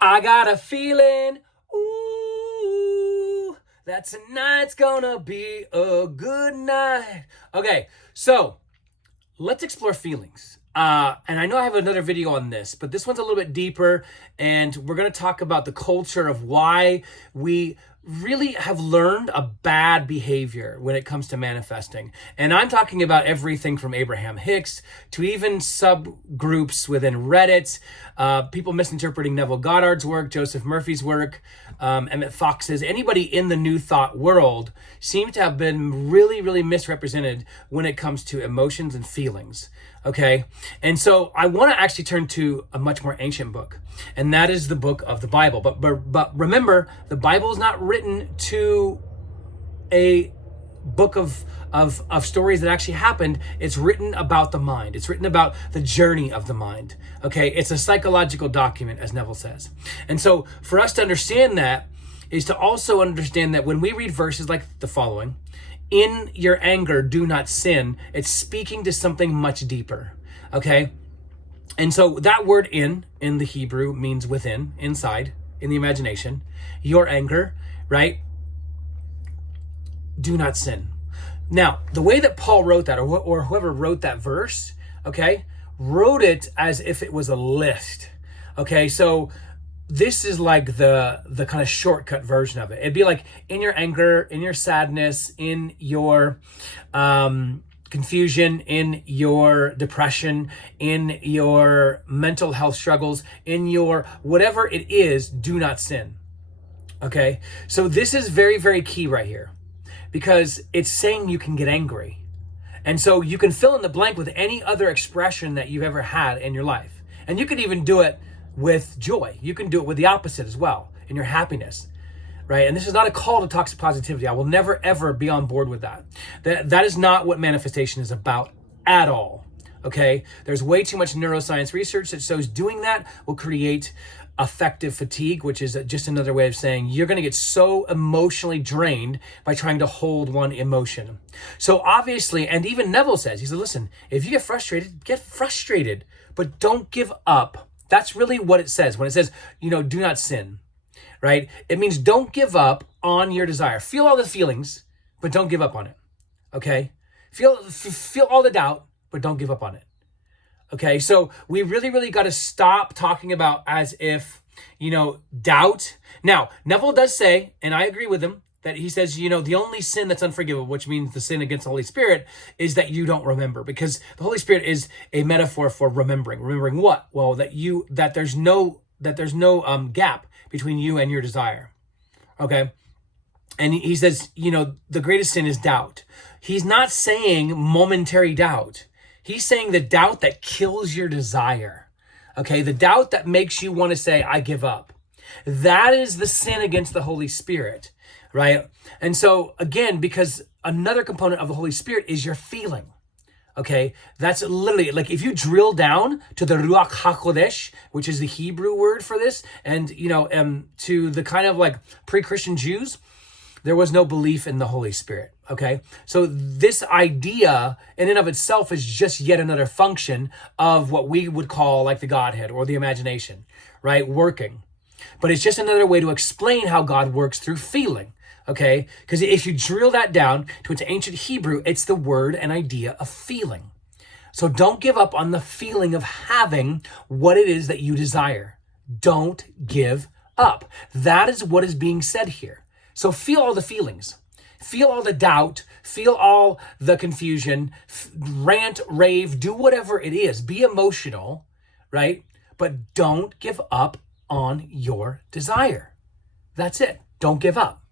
I got a feeling, ooh, that tonight's gonna be a good night. Okay, so let's explore feelings. And I know I have another video on this, but this one's a little bit deeper, and we're going to talk about the culture of why we really have learned a bad behavior when it comes to manifesting. And I'm talking about everything from Abraham Hicks to even subgroups within Reddit, people misinterpreting Neville Goddard's work, Joseph Murphy's work, Emmett Fox's. Anybody in the New Thought world seems to have been really, really misrepresented when it comes to emotions and feelings. Okay, and so I want to actually turn to a much more ancient book, and that is the book of the Bible. But remember, the Bible is not written to a book of stories that actually happened. It's written about the mind. It's written about the journey of the mind. Okay, it's a psychological document, as Neville says. And so for us to understand that is to also understand that when we read verses like the following, in your anger, do not sin, it's speaking to something much deeper, okay? And so that word in the Hebrew means within, inside, in the imagination. Your anger, right? Do not sin. Now, the way that Paul wrote that, or whoever wrote that verse, okay, wrote it as if it was a list, okay? So this is like the kind of shortcut version of it. It'd be like in your anger, in your sadness, in your confusion, in your depression, in your mental health struggles, in your whatever it is, do not sin. Okay? So this is very, very key right here because it's saying you can get angry. And so you can fill in the blank with any other expression that you've ever had in your life. And you could even do it with joy. You can do it with the opposite as well, in your happiness, right? And this is not a call to toxic positivity. I will never, ever be on board with that. That is not what manifestation is about at all, okay? There's way too much neuroscience research that shows doing that will create affective fatigue, which is just another way of saying you're going to get so emotionally drained by trying to hold one emotion. So obviously, and even Neville says, he said, listen, if you get frustrated, but don't give up. That's really what it says when it says, do not sin, right? It means don't give up on your desire. Feel all the feelings, but don't give up on it, okay? Feel all the doubt, but don't give up on it, okay? So we really, really got to stop talking about as if, doubt. Now, Neville does say, and I agree with him, that he says, the only sin that's unforgivable, which means the sin against the Holy Spirit, is that you don't remember, because the Holy Spirit is a metaphor for remembering. Remembering what? Well, that there's no gap between you and your desire. Okay? And he says, the greatest sin is doubt. He's not saying momentary doubt. He's saying the doubt that kills your desire. Okay? The doubt that makes you want to say, I give up. That is the sin against the Holy Spirit. Right? And so again, because another component of the Holy Spirit is your feeling. Okay? That's literally like if you drill down to the Ruach HaKodesh, which is the Hebrew word for this, and to the kind of like pre-Christian Jews, there was no belief in the Holy Spirit. Okay? So this idea in and of itself is just yet another function of what we would call like the Godhead or the imagination, right? Working. But it's just another way to explain how God works through feeling. Okay? Because if you drill that down to its ancient Hebrew, it's the word and idea of feeling. So don't give up on the feeling of having what it is that you desire. Don't give up. That is what is being said here. So feel all the feelings. Feel all the doubt. Feel all the confusion. Rant, rave, do whatever it is. Be emotional, right? But don't give up on your desire. That's it. Don't give up.